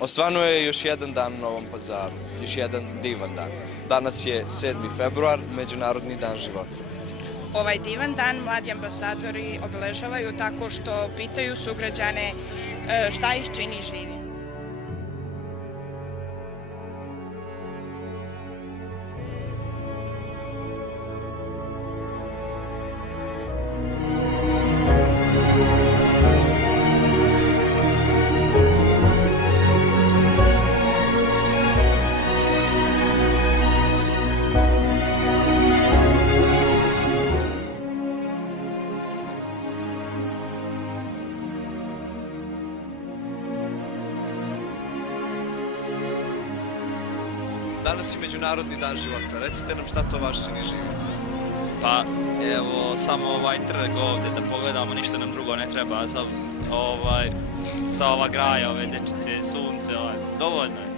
Osvanuo je još jedan dan u Novom Pazaru, još jedan divan dan. Danas je 7. februar, Međunarodni dan života. Ovaj divan dan mladi ambasadori obeležavaju tako što pitaju sugrađane šta ih čini živim. Danas je Međunarodni dan života. Recite nam šta to vaš čini živim. Pa evo, samo ovaj trg ovdje da pogledamo, ništa nam drugo ne treba. Sa ova graja, ove dečice, sunce, dovoljno je.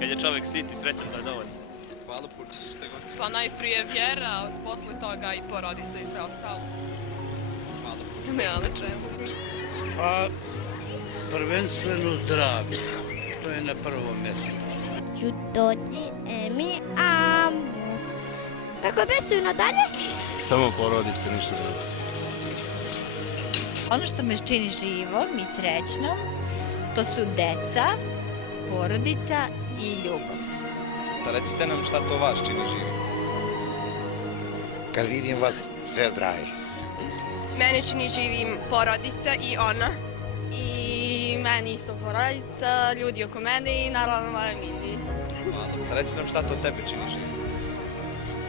Kad je čovjek sit i srećan, to je dovoljno. Hvala puno. Pa najprije vjera, a posle toga i porodica i sve ostalo. Hvala puno. Nema na čemu. Pa prvenstveno zdravlje, to je na prvom mjestu. Dođi, mi amo. Kako besu nadalje? Samo porodice, ništa drugo. Ono što me čini živom i srećnom, to su deca, porodica i ljubav. Recite nam šta to vaš čini živim. Kad vidim vas, sve zdravi. Mene čini živim porodica i ona. I meni isto porodica, ljudi oko mene i naravno moja mini. Hvala. Reci nam šta to tebe čini živim.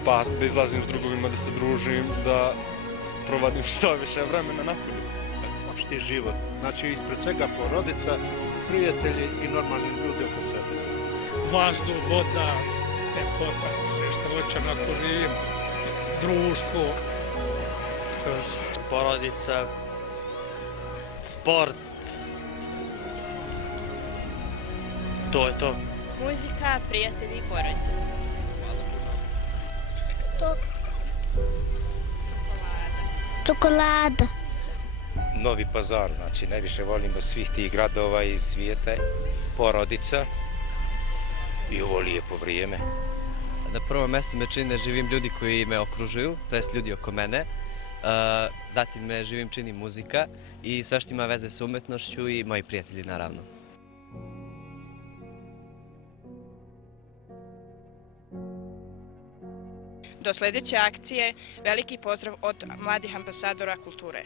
Pa da izlazim s drugovima, da se družim, da provadim što više vremena napolju. Opšti život, znači ispred svega porodica, prijatelji i normalni ljudi oko sebe. Vazduh, voda, lepota, sve što hoće na Rim, društvo, to je sve. Porodica, sport, to je to. Muzika, prijatelji i porodica. Čokolada. Novi Pazar, znači najviše volimo svih tih gradova i svijeta, porodica i ovo lijepo vrijeme. Na prvom mjestu me čini da živim ljudi koji me okružuju, to jest ljudi oko mene. Zatim me živim čini muzika i sve što ima veze sa umetnošću i moji prijatelji naravno. Do sljedeće akcije veliki pozdrav od mladih ambasadora kulture.